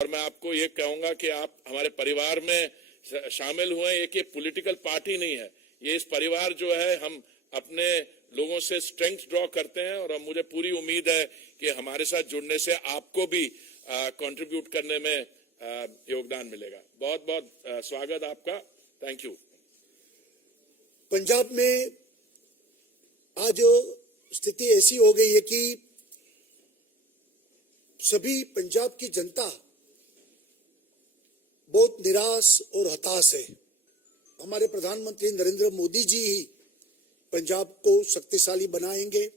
और मैं आपको ये कहूंगा कि आप हमारे परिवार में शामिल हुए। एक ये पॉलिटिकल पार्टी नहीं है, ये इस परिवार जो है हम अपने लोगों से स्ट्रेंथ ड्रॉ करते हैं और मुझे पूरी उम्मीद है कि हमारे साथ जुड़ने से आपको भी कंट्रीब्यूट करने में योगदान मिलेगा। बहुत बहुत स्वागत आपका। Thank you. पंजाब में आज स्थिति ऐसी हो गई है कि सभी पंजाब की जनता बहुत निराश और हताश है। हमारे प्रधानमंत्री नरेंद्र मोदी जी ही पंजाब को शक्तिशाली बनाएंगे।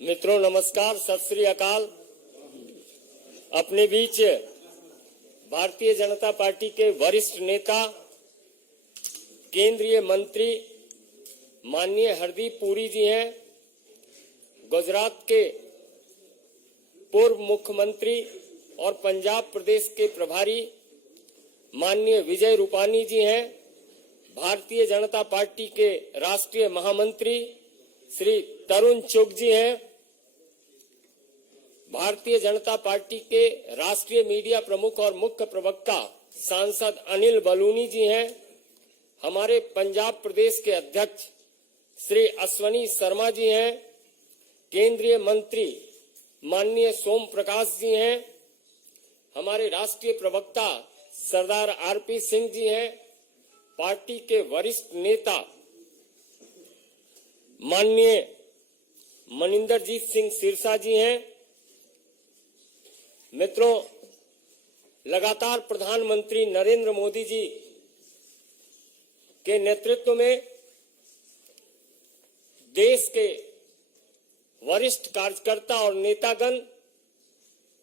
मित्रों नमस्कार, सत श्री अकाल। अपने बीच भारतीय जनता पार्टी के वरिष्ठ नेता केंद्रीय मंत्री माननीय हरदीप पुरी जी हैं। गुजरात के पूर्व मुख्यमंत्री और पंजाब प्रदेश के प्रभारी माननीय विजय रूपानी जी हैं। भारतीय जनता पार्टी के राष्ट्रीय महामंत्री श्री तरुण चुग जी हैं। भारतीय जनता पार्टी के राष्ट्रीय मीडिया प्रमुख और मुख्य प्रवक्ता सांसद अनिल बलूनी जी हैं। हमारे पंजाब प्रदेश के अध्यक्ष श्री अश्वनी शर्मा जी हैं। केंद्रीय मंत्री माननीय सोम प्रकाश जी हैं। हमारे राष्ट्रीय प्रवक्ता सरदार आरपी सिंह जी हैं। पार्टी के वरिष्ठ नेता माननीय मनिंदरजीत सिंह सिरसा जी हैं। मित्रों, लगातार प्रधानमंत्री नरेंद्र मोदी जी के नेतृत्व में देश के वरिष्ठ कार्यकर्ता और नेतागण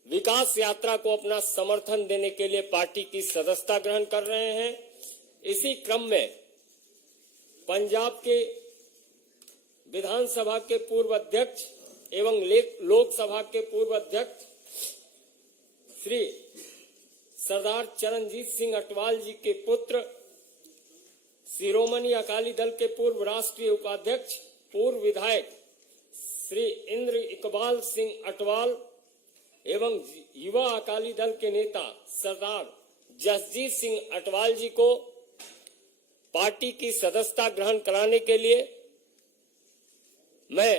विकास यात्रा को अपना समर्थन देने के लिए पार्टी की सदस्यता ग्रहण कर रहे हैं। इसी क्रम में पंजाब के विधानसभा के पूर्व अध्यक्ष एवं लोकसभा के पूर्व अध्यक्ष श्री सरदार चरणजीत सिंह अटवाल जी के पुत्र, शिरोमणि अकाली दल के पूर्व राष्ट्रीय उपाध्यक्ष पूर्व विधायक श्री इंद्र इकबाल सिंह अटवाल एवं युवा अकाली दल के नेता सरदार जसजीत सिंह अटवाल जी को पार्टी की सदस्यता ग्रहण कराने के लिए मैं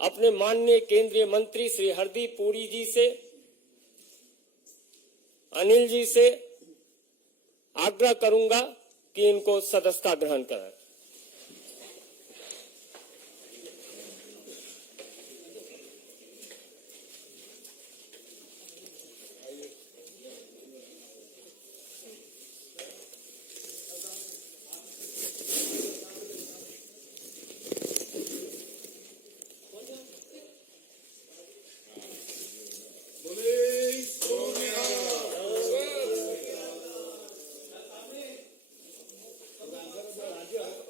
अपने माननीय केंद्रीय मंत्री श्री हरदीप पुरी जी से, अनिल जी से आग्रह करूंगा कि इनको सदस्यता ग्रहण कराएं। राज्य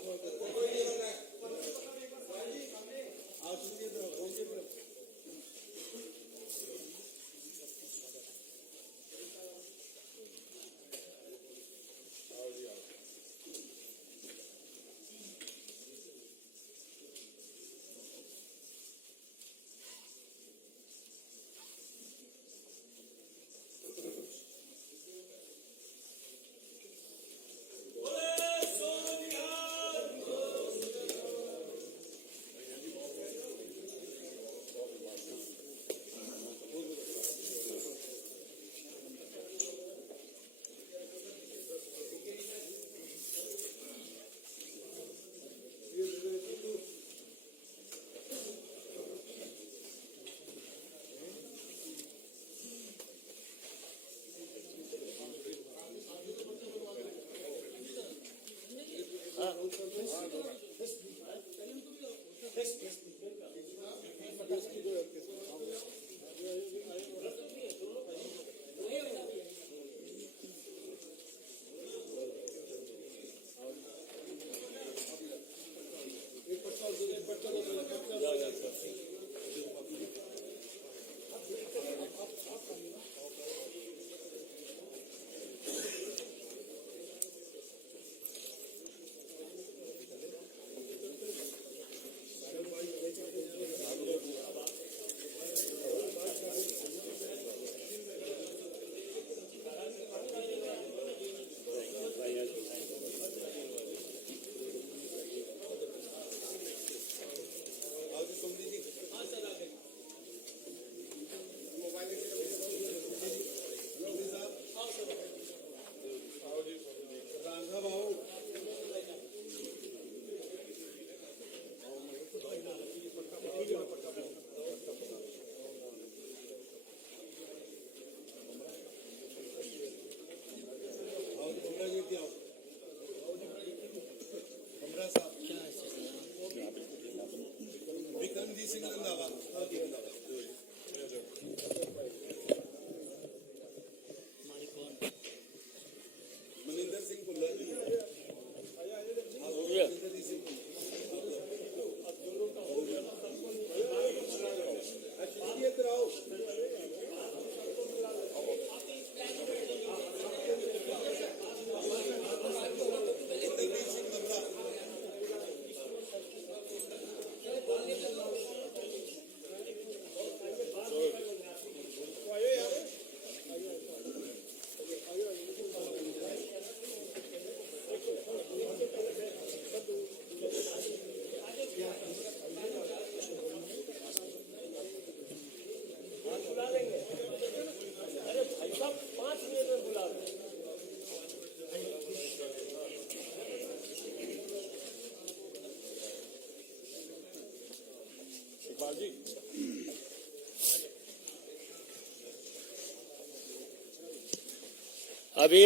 अभी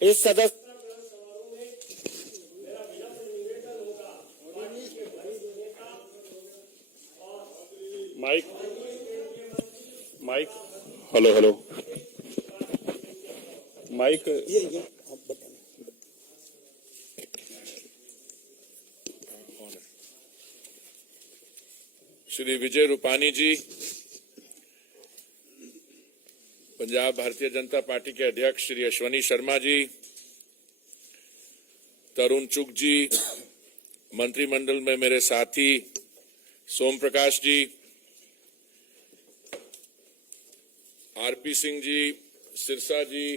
इस सदस्य माइक हेलो माइक ये हम बताएं। श्री विजय रूपानी जी, पंजाब भारतीय जनता पार्टी के अध्यक्ष श्री अश्वनी शर्मा जी, तरुण चुग जी, मंत्रिमंडल में मेरे साथी सोम प्रकाश जी, आरपी सिंह जी, सिरसा जी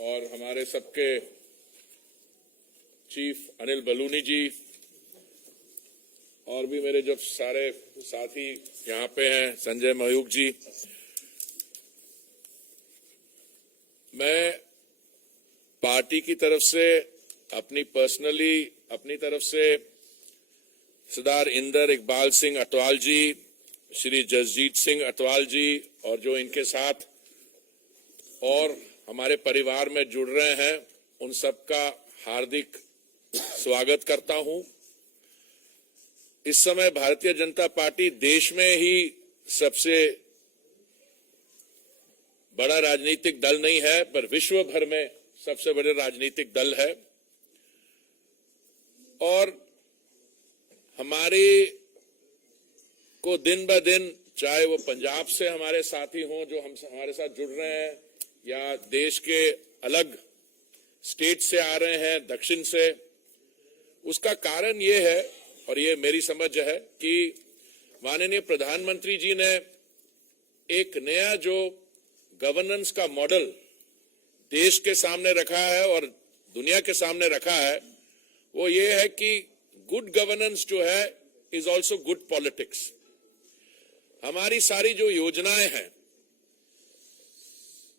और हमारे सबके चीफ अनिल बलूनी जी और भी मेरे जो सारे साथी यहाँ पे हैं, संजय मयूख जी, मैं पार्टी की तरफ से अपनी तरफ से सरदार इंदर इकबाल सिंह अटवाल जी, श्री जसजीत सिंह अटवाल जी और जो इनके साथ और हमारे परिवार में जुड़ रहे हैं उन सबका हार्दिक स्वागत करता हूं। इस समय भारतीय जनता पार्टी देश में ही सबसे बड़ा राजनीतिक दल नहीं है पर विश्व भर में सबसे बड़े राजनीतिक दल है और हमारे को दिन ब दिन, चाहे वो पंजाब से हमारे साथी हों जो हमारे साथ जुड़ रहे हैं या देश के अलग स्टेट से आ रहे हैं, दक्षिण से, उसका कारण ये है और ये मेरी समझ है कि माननीय प्रधानमंत्री जी ने एक नया जो गवर्नेंस का मॉडल देश के सामने रखा है और दुनिया के सामने रखा है, वो ये है कि गुड गवर्नेंस जो है इज ऑल्सो गुड पॉलिटिक्स। हमारी सारी जो योजनाएं हैं,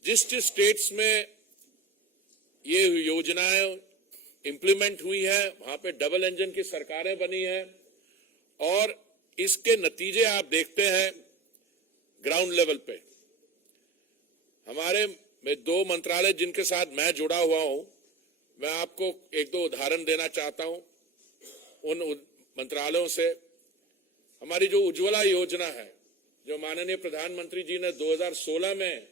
जिस स्टेट्स में ये योजनाएं इंप्लीमेंट हुई है वहां पे डबल इंजन की सरकारें बनी हैं और इसके नतीजे आप देखते हैं ग्राउंड लेवल पे। हमारे में 2 मंत्रालय जिनके साथ मैं जुड़ा हुआ हूं, मैं आपको 1-2 उदाहरण देना चाहता हूं उन मंत्रालयों से। हमारी जो उज्ज्वला योजना है, जो माननीय प्रधानमंत्री जी ने 2016 में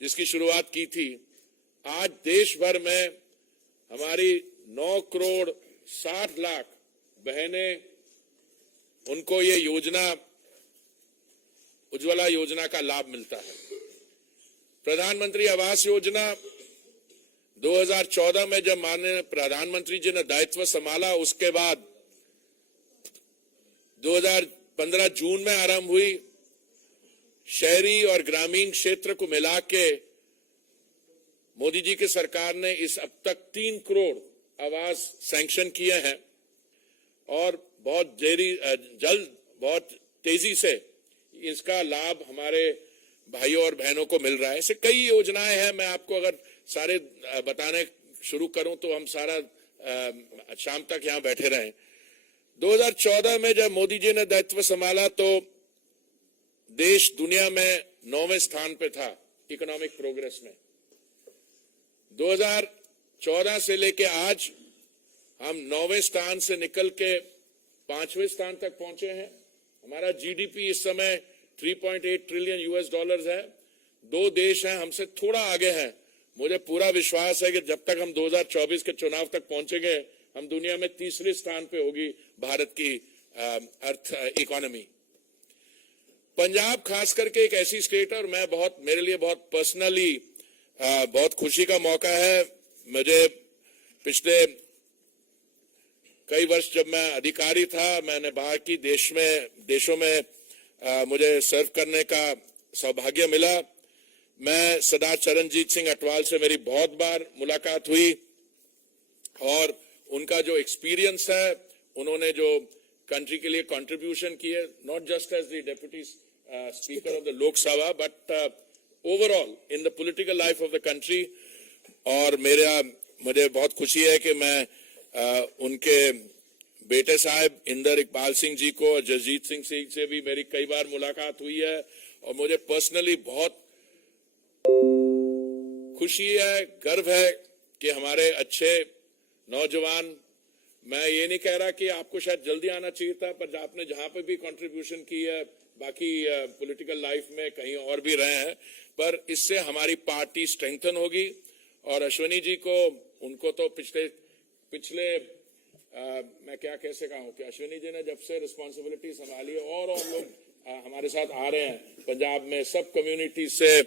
जिसकी शुरुआत की थी, आज देश भर में हमारी 9 करोड़ 60 लाख बहनें, उनको ये योजना, उज्ज्वला योजना का लाभ मिलता है। प्रधानमंत्री आवास योजना 2014 में जब माननीय प्रधानमंत्री जी ने दायित्व संभाला, उसके बाद 2015 जून में आरंभ हुई। शहरी और ग्रामीण क्षेत्र को मिला के मोदी जी की सरकार ने इस अब तक 3 करोड़ आवास सैंक्शन किए हैं और बहुत तेजी से इसका लाभ हमारे भाइयों और बहनों को मिल रहा है। ऐसे कई योजनाएं हैं, मैं आपको अगर सारे बताने शुरू करूं तो हम सारा शाम तक यहां बैठे रहें। 2014 में जब मोदी जी ने दायित्व संभाला तो देश दुनिया में 9वें स्थान पे था इकोनॉमिक प्रोग्रेस में। 2014 से लेके आज हम 9वें स्थान से निकल के 5वें स्थान तक पहुंचे हैं। हमारा जीडीपी इस समय 3.8 ट्रिलियन यूएस डॉलर्स है। 2 देश हैं हमसे थोड़ा आगे हैं। मुझे पूरा विश्वास है कि जब तक हम 2024 के चुनाव तक पहुंचेंगे, हम दुनिया में 3रे स्थान पे होगी भारत की अर्थ इकोनॉमी। पंजाब खास करके एक ऐसी स्टेट है, और मैं मेरे लिए बहुत पर्सनली बहुत खुशी का मौका है। मुझे पिछले कई वर्ष जब मैं अधिकारी था, मैंने बाहर की देशों में मुझे सर्व करने का सौभाग्य मिला। मैं सरदार चरणजीत सिंह अटवाल से मेरी बहुत बार मुलाकात हुई, और उनका जो एक्सपीरियंस है, उन्होंने जो कंट्री के लिए कंट्रीब्यूशन किए, not just as the deputy speaker of the Lok Sabha but overall in the political life of the country. और मुझे बहुत खुशी है कि मैं उनके बेटे साहब इंदर इकबाल सिंह जी को और जसजीत सिंह से भी मेरी कई बार मुलाकात हुई है, और मुझे पर्सनली बहुत खुशी है, गर्व है कि हमारे अच्छे नौजवान, मैं ये नहीं कह रहा कि आपको शायद जल्दी आना चाहिए था, पर आपने जहां पे भी कंट्रीब्यूशन की है बाकी पॉलिटिकल लाइफ में कहीं और भी रहे हैं, पर इससे हमारी पार्टी स्ट्रेंथन होगी। और अश्वनी जी को, उनको तो पिछले मैं क्या कैसे कहूं कि अश्वनी जी ने जब से रिस्पॉन्सिबिलिटी संभाली है, और लोग हमारे साथ आ रहे हैं पंजाब में सब कम्युनिटी से,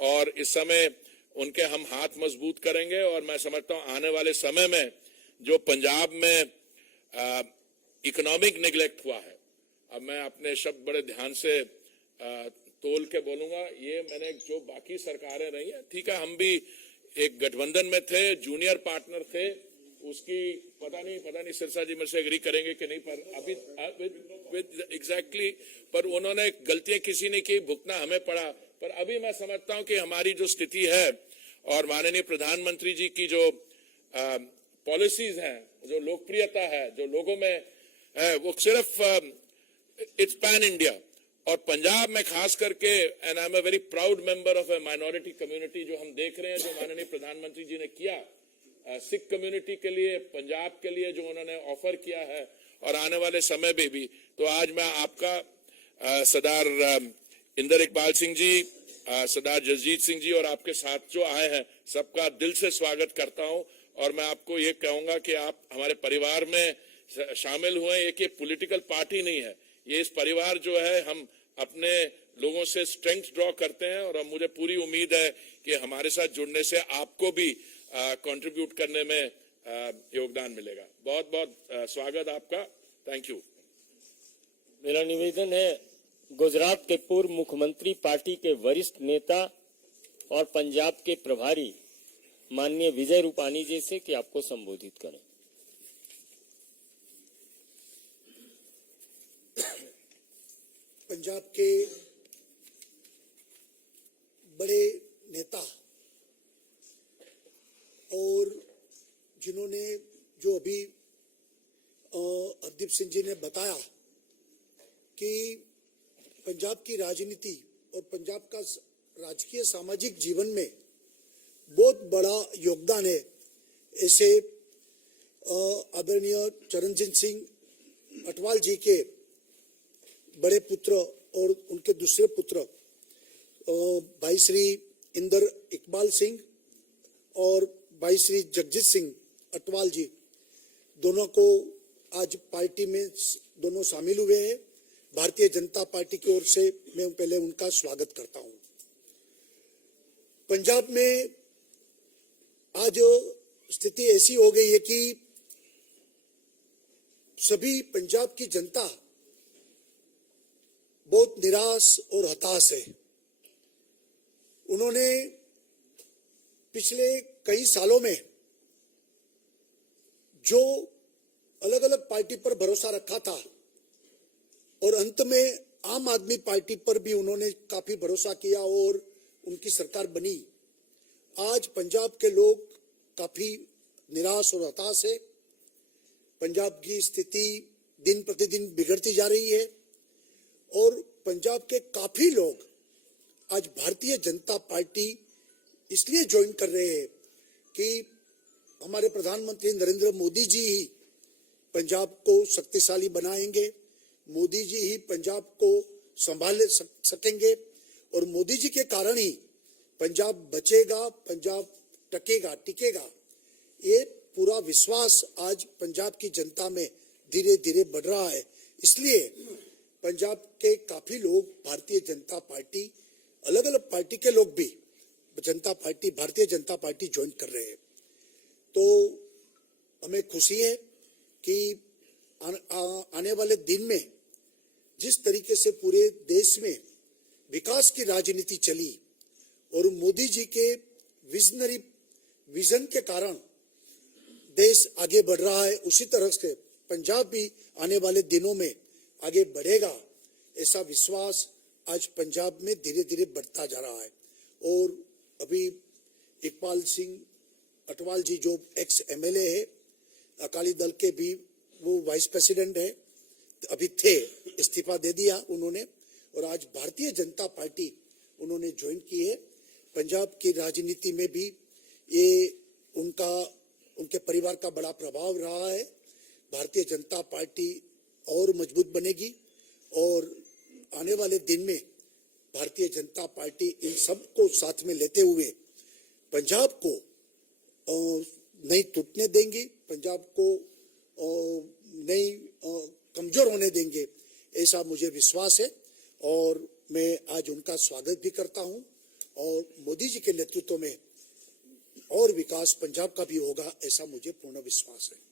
और इस समय उनके हम हाथ मजबूत करेंगे। और मैं समझता हूं आने वाले समय में जो पंजाब में इकोनॉमिक निग्लेक्ट हुआ है, अब मैं अपने शब्द बड़े ध्यान से तोल के बोलूंगा, ये मैंने जो बाकी सरकारें रही हैं, ठीक है, हम भी एक गठबंधन में थे, जूनियर पार्टनर थे, उसकी पता नहीं सिरसा जी मेरे से एग्री करेंगे कि नहीं, पर अभी एग्जैक्टली पर उन्होंने गलतियां किसी ने की, भुगतना हमें पड़ा। पर अभी मैं समझता हूं कि हमारी जो स्थिति है, और माननीय प्रधानमंत्री जी की जो पॉलिसीज हैं, जो लोकप्रियता है, जो लोगों में है, वो सिर्फ इट्स पैन इंडिया। और पंजाब में खास करके, and I am a very proud member of A minority community, जो हम देख रहे हैं, जो माननीय प्रधानमंत्री जी ने किया सिख कम्युनिटी के लिए, पंजाब के लिए जो उन्होंने ऑफर किया है, और आने वाले समय में भी। तो आज मैं आपका सरदार इंदर इकबाल सिंह जी, सरदार जसजीत सिंह जी और आपके साथ जो आए हैं, सबका दिल से स्वागत करता हूं। और मैं आपको ये कहूंगा कि आप हमारे परिवार में शामिल हुए। एक ये पॉलिटिकल पार्टी नहीं है, ये इस परिवार जो है, हम अपने लोगों से स्ट्रेंथ ड्रॉ करते हैं, और मुझे पूरी उम्मीद है कि हमारे साथ जुड़ने से आपको भी कंट्रीब्यूट करने में योगदान मिलेगा। बहुत बहुत स्वागत आपका। Thank you. मेरा निवेदन है गुजरात के पूर्व मुख्यमंत्री, पार्टी के वरिष्ठ नेता और पंजाब के प्रभारी माननीय विजय रूपानी जी से कि आपको संबोधित करें। पंजाब के बड़े नेता और जिन्होंने, जो अभी हरदीप सिंह जी ने बताया कि पंजाब की राजनीति और पंजाब का राजकीय सामाजिक जीवन में बहुत बड़ा योगदान है, ऐसे आदरणीय चरणजीत सिंह अटवाल जी के बड़े पुत्र और उनके दूसरे पुत्र भाई श्री इंदर इकबाल सिंह और भाई श्री जगजीत सिंह अटवाल जी, दोनों को आज पार्टी में दोनों शामिल हुए हैं। भारतीय जनता पार्टी की ओर से मैं पहले उनका स्वागत करता हूं। पंजाब में आज स्थिति ऐसी हो गई है कि सभी पंजाब की जनता बहुत निराश और हताश है। उन्होंने पिछले कई सालों में जो अलग अलग पार्टी पर भरोसा रखा था, और अंत में आम आदमी पार्टी पर भी उन्होंने काफी भरोसा किया और उनकी सरकार बनी। आज पंजाब के लोग काफी निराश और हताश है। पंजाब की स्थिति दिन प्रतिदिन बिगड़ती जा रही है, और पंजाब के काफी लोग आज भारतीय जनता पार्टी इसलिए ज्वाइन कर रहे हैं कि हमारे प्रधानमंत्री नरेंद्र मोदी जी ही पंजाब को शक्तिशाली बनाएंगे, मोदी जी ही पंजाब को संभाल सकेंगे और मोदी जी के कारण ही पंजाब बचेगा, पंजाब टिकेगा। ये पूरा विश्वास आज पंजाब की जनता में धीरे धीरे बढ़ रहा है। इसलिए पंजाब के काफी लोग भारतीय जनता पार्टी, अलग अलग पार्टी के लोग भी भारतीय जनता पार्टी ज्वाइन कर रहे हैं। तो हमें खुशी है कि आने वाले दिन में जिस तरीके से पूरे देश में विकास की राजनीति चली और मोदी जी के विजनरी विजन के कारण देश आगे बढ़ रहा है, उसी तरह से पंजाब भी आने वाले दिनों में आगे बढ़ेगा। ऐसा विश्वास आज पंजाब में धीरे धीरे बढ़ता जा रहा है। और अभी इकबाल सिंह अटवाल जी जो एक्स MLA है, अकाली दल के भी वो वाइस प्रेसिडेंट है, अभी थे, इस्तीफा दे दिया उन्होंने और आज भारतीय जनता पार्टी उन्होंने ज्वाइन की है। पंजाब की राजनीति में भी ये उनके परिवार का बड़ा प्रभाव रहा है। भारतीय जनता पार्टी और मजबूत बनेगी और आने वाले दिन में भारतीय जनता पार्टी इन सबको साथ में लेते हुए पंजाब को नहीं टूटने देंगी, पंजाब को नहीं कमजोर होने देंगे, ऐसा मुझे विश्वास है। और मैं आज उनका स्वागत भी करता हूं और मोदी जी के नेतृत्व में और विकास पंजाब का भी होगा, ऐसा मुझे पूर्ण विश्वास है।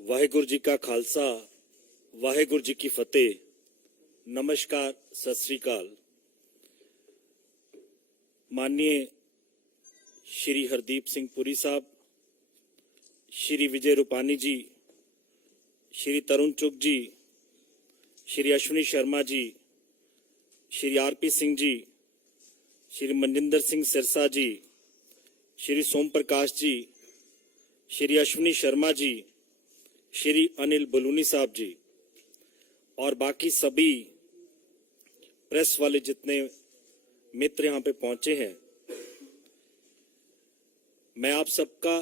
वाहेगुरु जी का खालसा, वाहेगुरु जी की फतेह। नमस्कार, सत श्री अकाल। माननीय श्री हरदीप सिंह पुरी साहब, श्री विजय रूपानी जी, श्री तरुण चुग जी, श्री अश्विनी शर्मा जी, श्री RP सिंह जी, श्री मनजिंदर सिंह सिरसा जी, श्री सोम प्रकाश जी, श्री अश्विनी शर्मा जी, श्री अनिल बलूनी साहब जी और बाकी सभी प्रेस वाले जितने मित्र यहाँ पे पहुंचे हैं, मैं आप सबका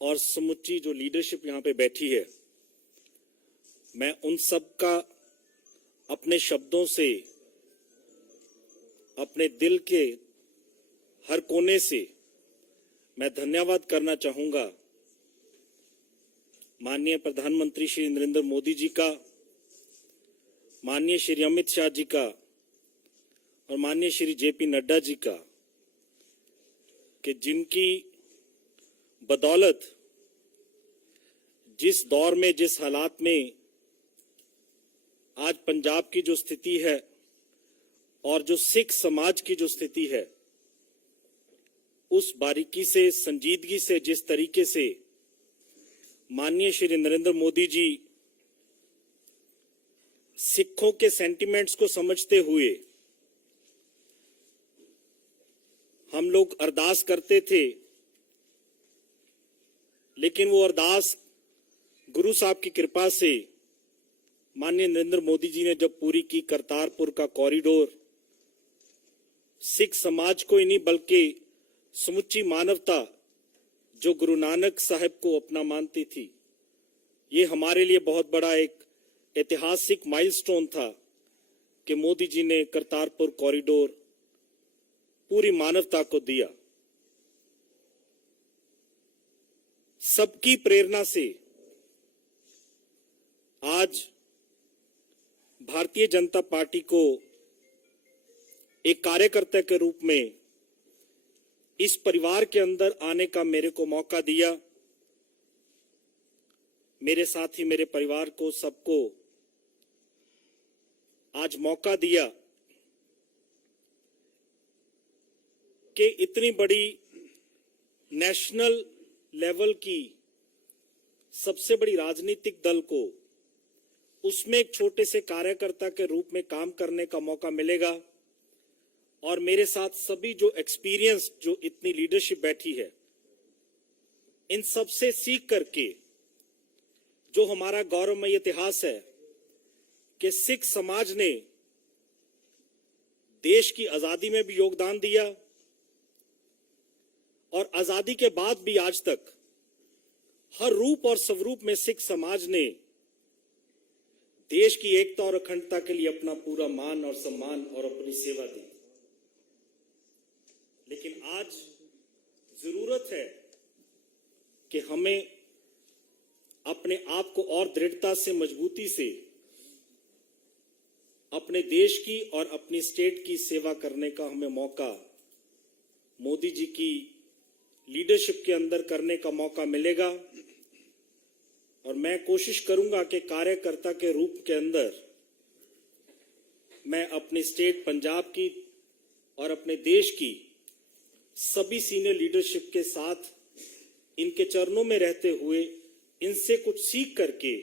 और समुच्ची जो लीडरशिप यहाँ पे बैठी है, मैं उन सबका अपने शब्दों से, अपने दिल के हर कोने से मैं धन्यवाद करना चाहूंगा माननीय प्रधानमंत्री श्री नरेंद्र मोदी जी का, माननीय श्री अमित शाह जी का और माननीय श्री JP नड्डा जी का, कि जिनकी बदौलत जिस दौर में, जिस हालात में आज पंजाब की जो स्थिति है और जो सिख समाज की जो स्थिति है, उस बारीकी से, संजीदगी से, जिस तरीके से माननीय श्री नरेंद्र मोदी जी सिखों के सेंटिमेंट्स को समझते हुए हम लोग अरदास करते थे, लेकिन वो अरदास गुरु साहब की कृपा से माननीय नरेंद्र मोदी जी ने जब पूरी की, करतारपुर का कॉरिडोर सिख समाज को ही नहीं बल्कि समुच्ची मानवता जो गुरु नानक साहब को अपना मानती थी, ये हमारे लिए बहुत बड़ा एक ऐतिहासिक माइलस्टोन था कि मोदी जी ने करतारपुर कॉरिडोर पूरी मानवता को दिया। सबकी प्रेरणा से आज भारतीय जनता पार्टी को एक कार्यकर्ता के रूप में इस परिवार के अंदर आने का मेरे को मौका दिया। मेरे साथी, मेरे परिवार को, सबको आज मौका दिया कि इतनी बड़ी नेशनल लेवल की सबसे बड़ी राजनीतिक दल को उसमें एक छोटे से कार्यकर्ता के रूप में काम करने का मौका मिलेगा। और मेरे साथ सभी जो एक्सपीरियंस, जो इतनी लीडरशिप बैठी है, इन सब से सीख करके जो हमारा गौरवमय इतिहास है कि सिख समाज ने देश की आजादी में भी योगदान दिया और आजादी के बाद भी आज तक हर रूप और स्वरूप में सिख समाज ने देश की एकता और अखंडता के लिए अपना पूरा मान और सम्मान और अपनी सेवा दी। लेकिन आज जरूरत है कि हमें अपने आप को और दृढ़ता से, मजबूती से अपने देश की और अपनी स्टेट की सेवा करने का हमें मौका मोदी जी की लीडरशिप के अंदर करने का मौका मिलेगा। और मैं कोशिश करूंगा कि कार्यकर्ता के रूप के अंदर मैं अपनी स्टेट पंजाब की और अपने देश की सभी सीनियर लीडरशिप के साथ इनके चरणों में रहते हुए इनसे कुछ सीख करके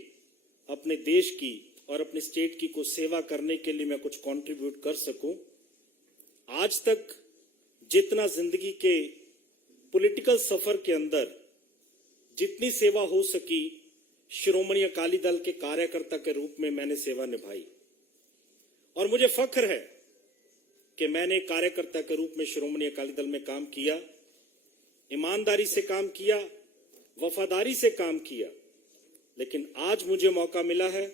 अपने देश की और अपने स्टेट की कुछ सेवा करने के लिए मैं कुछ कंट्रीब्यूट कर सकूं। आज तक जितना जिंदगी के पॉलिटिकल सफर के अंदर जितनी सेवा हो सकी, श्रोमणी अकाली दल के कार्यकर्ता के रूप में मैंने सेवा निभाई और मुझे फख्र है कि मैंने कार्यकर्ता के रूप में श्रोमणी अकाली दल में काम किया, ईमानदारी से काम किया, वफादारी से काम किया। लेकिन आज मुझे मौका मिला है,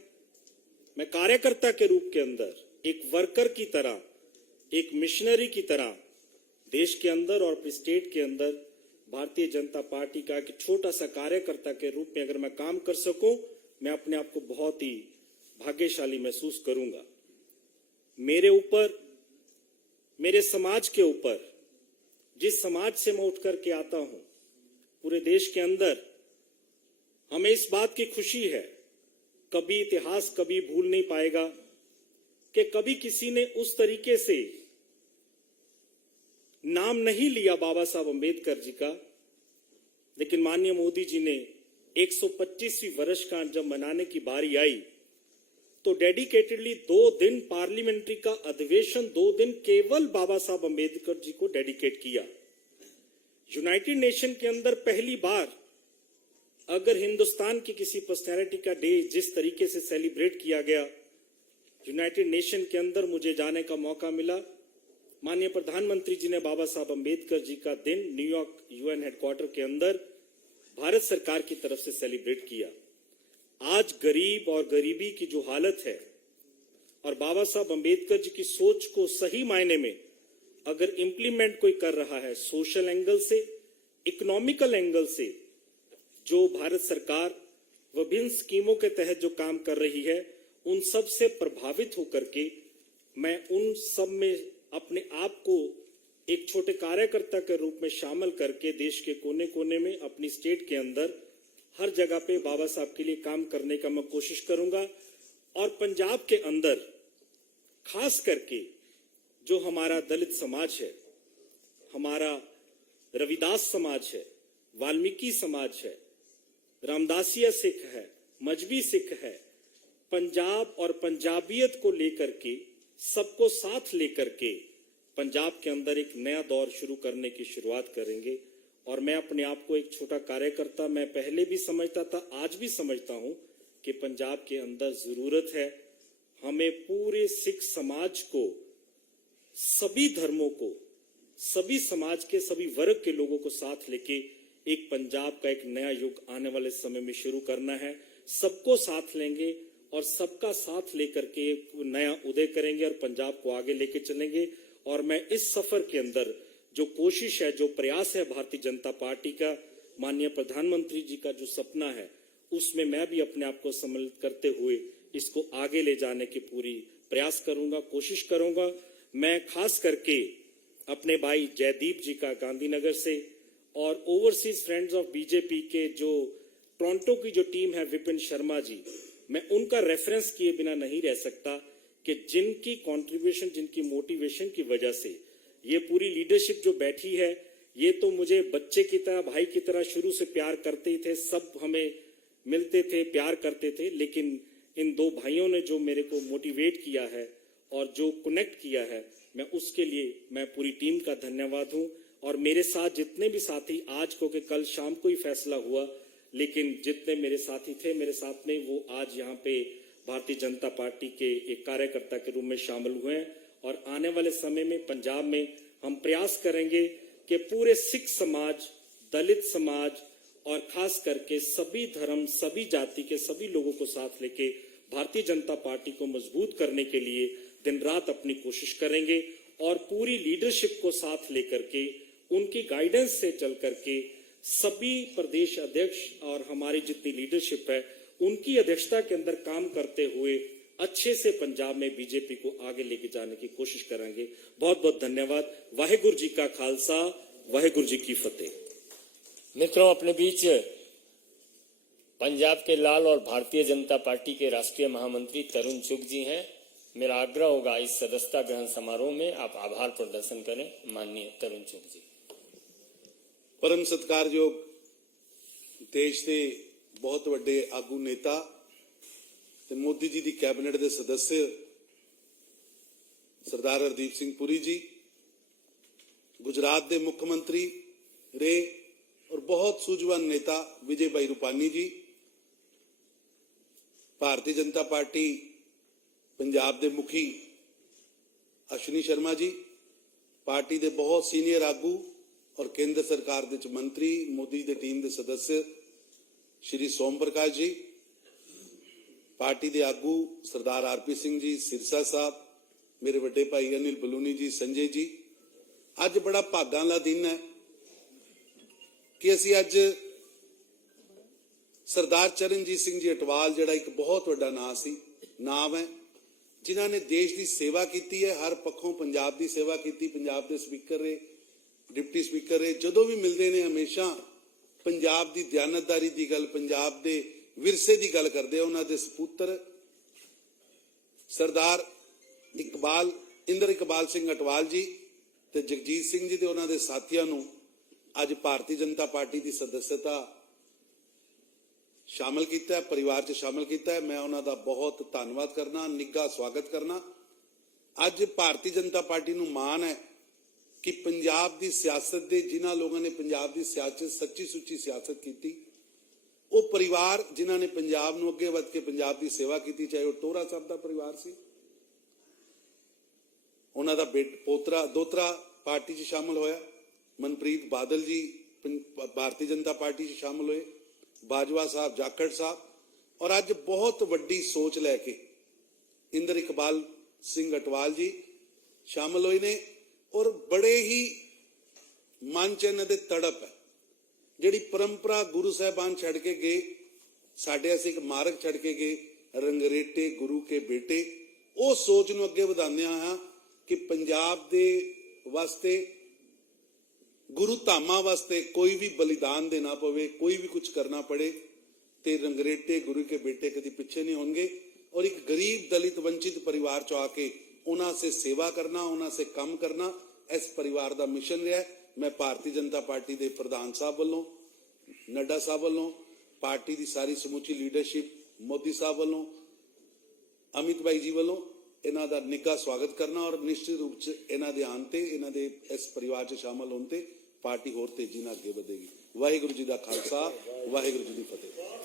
मैं कार्यकर्ता के रूप के अंदर एक वर्कर की तरह, एक मिशनरी की तरह देश के अंदर और अपनी स्टेट के अंदर भारतीय जनता पार्टी का एक छोटा सा कार्यकर्ता के रूप में अगर मैं काम कर सकूं, मैं अपने आप को बहुत ही भाग्यशाली महसूस करूंगा। मेरे ऊपर, मेरे समाज के ऊपर, जिस समाज से मैं उठ करके आता हूं, पूरे देश के अंदर हमें इस बात की खुशी है, कभी इतिहास कभी भूल नहीं पाएगा कि कभी किसी ने उस तरीके से नाम नहीं लिया बाबा साहब अंबेडकर जी का, लेकिन माननीय मोदी जी ने 125वीं वर्षगांठ जब मनाने की बारी आई तो डेडिकेटेडली 2 दिन पार्लियामेंट्री का अधिवेशन 2 दिन केवल बाबा साहब अंबेडकर जी को डेडिकेट किया। यूनाइटेड नेशन के अंदर पहली बार अगर हिंदुस्तान की किसी पर्सनैलिटी का डे जिस तरीके से सेलिब्रेट किया गया, यूनाइटेड नेशन के अंदर मुझे जाने का मौका मिला। माननीय प्रधानमंत्री जी ने बाबा साहब अंबेडकर जी का दिन न्यूयॉर्क यूएन हेडक्वार्टर के अंदर भारत सरकार की तरफ से सेलिब्रेट किया। आज गरीब और गरीबी की जो हालत है और बाबा साहब अंबेडकर जी की सोच को सही मायने में अगर इंप्लीमेंट कोई कर रहा है, सोशल एंगल से, इकोनॉमिकल एंगल से, जो भारत सरकार विभिन्न स्कीमों के तहत जो काम कर रही है, उन सब से प्रभावित होकर के मैं उन सब में अपने आप को एक छोटे कार्यकर्ता के रूप में शामिल करके देश के कोने कोने में, अपनी स्टेट के अंदर हर जगह पे बाबा साहब के लिए काम करने का मैं कोशिश करूंगा। और पंजाब के अंदर खास करके जो हमारा दलित समाज है, हमारा रविदास समाज है, वाल्मीकि समाज है, रामदासिया सिख है, मजबी सिख है, पंजाब और पंजाबियत को लेकर के, सबको साथ लेकर के पंजाब के अंदर एक नया दौर शुरू करने की शुरुआत करेंगे। और मैं अपने आप को एक छोटा कार्यकर्ता, मैं पहले भी समझता था, आज भी समझता हूं कि पंजाब के अंदर जरूरत है हमें पूरे सिख समाज को, सभी धर्मों को, सभी समाज के सभी वर्ग के लोगों को साथ लेके एक पंजाब का एक नया युग आने वाले समय में शुरू करना है। सबको साथ लेंगे और सबका साथ लेकर के एक नया उदय करेंगे और पंजाब को आगे लेके चलेंगे। और मैं इस सफर के अंदर जो कोशिश है, जो प्रयास है भारतीय जनता पार्टी का, माननीय प्रधानमंत्री जी का जो सपना है, उसमें मैं भी अपने आप को सम्मिलित करते हुए इसको आगे ले जाने की पूरी प्रयास करूंगा, कोशिश करूंगा। मैं खास करके अपने भाई जयदीप जी का गांधीनगर से और ओवरसीज फ्रेंड्स ऑफ बीजेपी के जो टोरंटो की जो टीम है, विपिन शर्मा जी, मैं उनका रेफरेंस किए बिना नहीं रह सकता कि जिनकी कंट्रीब्यूशन, जिनकी मोटिवेशन की वजह से ये पूरी लीडरशिप जो बैठी है, ये तो मुझे बच्चे की तरह, भाई की तरह शुरू से प्यार करते ही थे, सब हमें मिलते थे, प्यार करते थे। लेकिन इन 2 भाइयों ने जो मेरे को मोटिवेट किया है और जो कनेक्ट किया है, मैं उसके लिए मैं पूरी टीम का धन्यवाद हूं। और मेरे साथ जितने भी साथी आज को के कल शाम को ही फैसला हुआ, लेकिन जितने मेरे साथी थे मेरे साथ में, वो आज यहाँ पे भारतीय जनता पार्टी के एक कार्यकर्ता के रूप में शामिल हुए हैं। और आने वाले समय में पंजाब में हम प्रयास करेंगे कि पूरे सिख समाज, दलित समाज और खास करके सभी धर्म, सभी जाति के सभी लोगों को साथ लेके भारतीय जनता पार्टी को मजबूत करने के लिए दिन रात अपनी कोशिश करेंगे। और पूरी लीडरशिप को साथ लेकर के, उनकी गाइडेंस से चल करके सभी प्रदेश अध्यक्ष और हमारी जितनी लीडरशिप है, उनकी अध्यक्षता के अंदर काम करते हुए अच्छे से पंजाब में बीजेपी को आगे लेके जाने की कोशिश करेंगे। बहुत बहुत धन्यवाद। वाहेगुरु जी का खालसा, वाहेगुरु जी की फतेह। मित्रों, अपने बीच पंजाब के लाल और भारतीय जनता पार्टी के राष्ट्रीय महामंत्री तरुण चुग जी हैं। मेरा आग्रह होगा इस सदस्यता ग्रहण समारोह में आप आभार प्रदर्शन करें। माननीय तरुण चुग जी। परम सत्कारयोग देश के बहुत वड्डे आगू नेता ते मोदी जी की कैबिनेट के सदस्य सरदार हरदीप सिंह पुरी जी, गुजरात के मुख्यमंत्री रहे और बहुत सूझवान नेता विजय भाई रूपानी जी, भारतीय जनता पार्टी पंजाब के मुखी अश्विनी शर्मा जी, पार्टी के बहुत सीनियर आगू और केंद्र सरकार के मंत्री, मोदी की टीम के सदस्य श्री सोम प्रकाश जी, पार्टी के आगू सरदार आरपी सिंह जी, सिरसा साहब, मेरे बड़े भाई अनिल बलूनी जी, संजय जी। अज बड़ा भागां वाला दिन है कि असी अज सरदार चरणजीत सिंह जी अटवाल, जिहड़ा एक बहुत वड्डा नाम है, जिन्हां ने देश की सेवा की है, हर पक्षों पंजाब की सेवा की, पंजाब के स्पीकर रहे, डिप्टी स्पीकर रहे, जदों भी मिलते हैं हमेशा पंजाब की दयानतदारी की गल, पंजाब के विरसे की गल करते हैं। उन्होंने सपूत्र सरदार इंद्र इकबाल सिंह अटवाल जी ते जगजीत सिंह जी ते उन्होंने साथियों नूं अज भारतीय जनता पार्टी की सदस्यता शामिल किया, परिवार च शामिल किया। मैं उन्होंने बहुत धन्यवाद करना, निघा स्वागत करना। अज भारतीय जनता पार्टी नूं माण है कि पंजाब की सियासत के जिन्हां लोगों ने पंजाब की सियासत सच्ची सुच्ची सियासत की, वो परिवार जिन्हां ने पंजाब नूं अगे वध के पंजाब की सेवा की, चाहे वो टोरा साहब का परिवार सी, उन्हां दा पोतरा दोतरा पार्टी च शामिल होया, मनप्रीत बादल जी भारतीय जनता पार्टी च शामिल हुए, बाजवा साहब, जाखड़ साहब, और अज बहुत वड्डी सोच लैके इंद्र इकबाल सिंह अटवाल जी शामिल हुए ने। और बड़े ही मन च इन्हां दे तड़प है, जिहड़ी परंपरा गुरु साहबान छड़ के गए, साडे असीं एक मार्ग छड़ के गए, रंगरेटे गुरु के बेटे, वो सोच नूं अगे वधांदे हां कि पंजाब दे वास्ते, गुरु धामां वास्ते कोई भी बलिदान देना पवे, कोई भी कुछ करना पड़े, ते रंगरेटे गुरु के बेटे कदी पिछे नहीं होंगे। और एक गरीब दलित वंचित परिवार चो आके उन्हां से सेवा करना, उन्हां से काम करना, इस परिवार का मिशन रहा है। मैं भारतीय जनता पार्टी के प्रधान साहब वालों, नड्डा साहब वालों, पार्टी की सारी समूची लीडरशिप, मोदी साहब वालों, अमित भाई जी वालों इन्हां दा निघा स्वागत करना। और निश्चित रूप से इन्हां दे आन ते, इन्हां दे इस परिवार च शामिल होने ते पार्टी होर तेजी नाल अगे वधेगी। वाहिगुरू जी का खालसा, वाहिगुरू जी की फतेह।